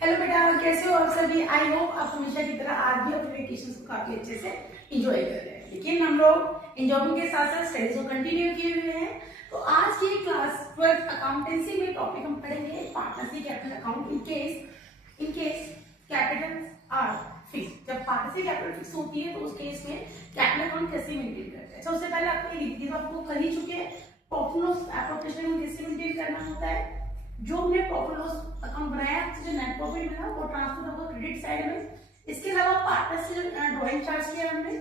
Hello बेटा, कैसे हो आप सभी। आई होप आप हमेशा की तरह आज भी अपने वेकेशन को काफी अच्छे से एंजॉय कर रहे हैं। लेकिन हम लोग एंजॉयमेंट के साथ साथ स्टडीज को कंटिन्यू किए हुए हैं। तो आज की क्लास 12th अकाउंटेंसी में टॉपिक हम पढ़ेंगे partnership capital account in case capital R fix. जब पार्टनरशिप कैपिटल फिक्स होती है तो उस केस में कैपिटल अकाउंट कैसे मेंटेन करते हैं। सबसे पहले आपको कर ही चुके हैं प्रॉफिट लॉस एप्रोप्रिएशन में कैसे मेंटेन करना होता है। जो हमने प्रॉफिट लॉस अकाउंट बनाया जो नेट प्रॉफिट मिला वो ट्रांसफर होगा क्रेडिट साइड में। इसके अलावा पार्टनर से जो ड्राइंग चार्ज किया हमने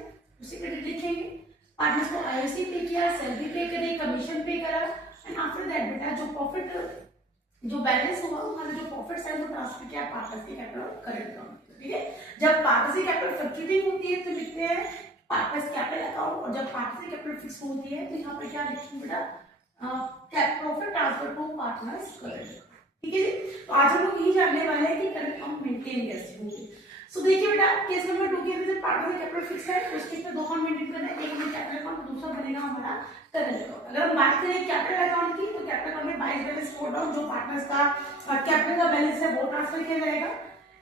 उसे क्रेडिट लिखेंगे। पार्टनर्स को आईओसी पे किया, सैलरी पे करे, कमीशन पे करा एंड आफ्टर दैट बेटा जो प्रॉफिट जो बैलेंस हुआ हमारा जो प्रॉफिट साइड वो ट्रांसफर किया पार्टनर्स के कैपिटल करंट अकाउंट। ठीक है, जब पार्टनर्स की कैपिटल फ्लक्चुएटिंग होती है तो लिखते हैं पार्टनर्स कैपिटल अकाउंट, और जब पार्टनर्स की कैपिटल फिक्स होती है तो यहाँ पर क्या लिखेंगे बेटा profit transfer to partners current. ठीक है जी, तो आज हम लोग यही जानने वाले हैं कि करंट अकाउंट मेंटेन कैसे होंगे। सो देखिए बेटा, केस नंबर 2 के अंदर पार्टनर कैपिटल फिक्स है तो उसके दो अकाउंट मेंटेन करना है। एक हमें कैपिटल अकाउंट, दूसरा बनेगा हमारा करंट अकाउंट। अगर हम बात करें कैपिटल अकाउंट की तो कैपिटल अकाउंट में बाइस बैलेंस कोड डाउन जो पार्टनर्स का कैपिटल का बैलेंस है वो ट्रांसफर किया जाएगा।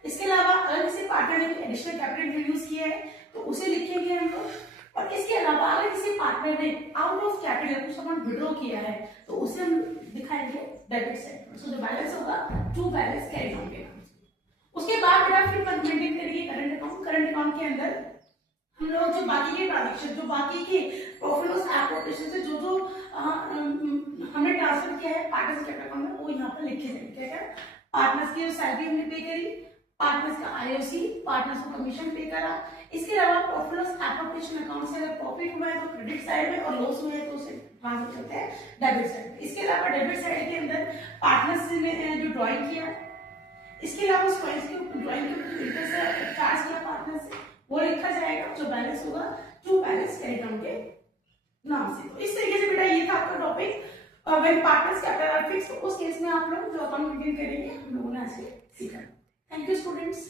इसके अलावा अगर किसी पार्टनर ने एडिशनल कैपिटल इंट्रोड्यूस किया है तो उसे लिखेंगे हम लोग। और इसके अलावा अगर किसी पार्टनर ने आउट ऑफ कैपिटल कुछ अमाउंट विड्रॉ किया है तो उसे हम दिखाएंगे डेबिट साइड। सो जो बैलेंस होगा टू बैलेंस कैरी होंगे। उसके बाद बेटा फिर मेंटेन करेंगे करंट अकाउंट। करंट अकाउंट के अंदर हम लोग जो बाकी के ट्रांजैक्शन, जो बाकी के प्रॉफिट लॉस एप्रोप्रिएशन से जो जो हमने ट्रांसफर किया है पार्टनर्स कैपिटल अकाउंट में वो यहाँ पर लिखे जाएंगे। क्या पार्टनर्स की सैलरी हमने पे करी, पार्टनर्स का आईओसी, पार्टनर्स को कमीशन पे करा। इसके अलावा प्रॉफिट लॉस एप्रोप्रिएशन अकाउंट से अगर प्रॉफिट हुआ है तो क्रेडिट साइड में और लॉस हुआ है तो उसे ट्रांसफर करते हैं डेबिट साइड। इसके अलावा डेबिट साइड के अंदर पार्टनर्स ने जो ड्राइंग किया, इसके अलावा उस ड्राइंग के इंटरेस्ट चार्ज किया पार्टनर से वो लिखा जाएगा। जो बैलेंस होगा टू बैलेंस कैरी डाउन के नाम से। तो इस तरीके से बेटा ये था आपका topic when partners capital R fixed. उस केस में आप लोग जो अकाउंट मेंटेन करेंगे हम लोगों ने ऐसे सीखा। Thank you students.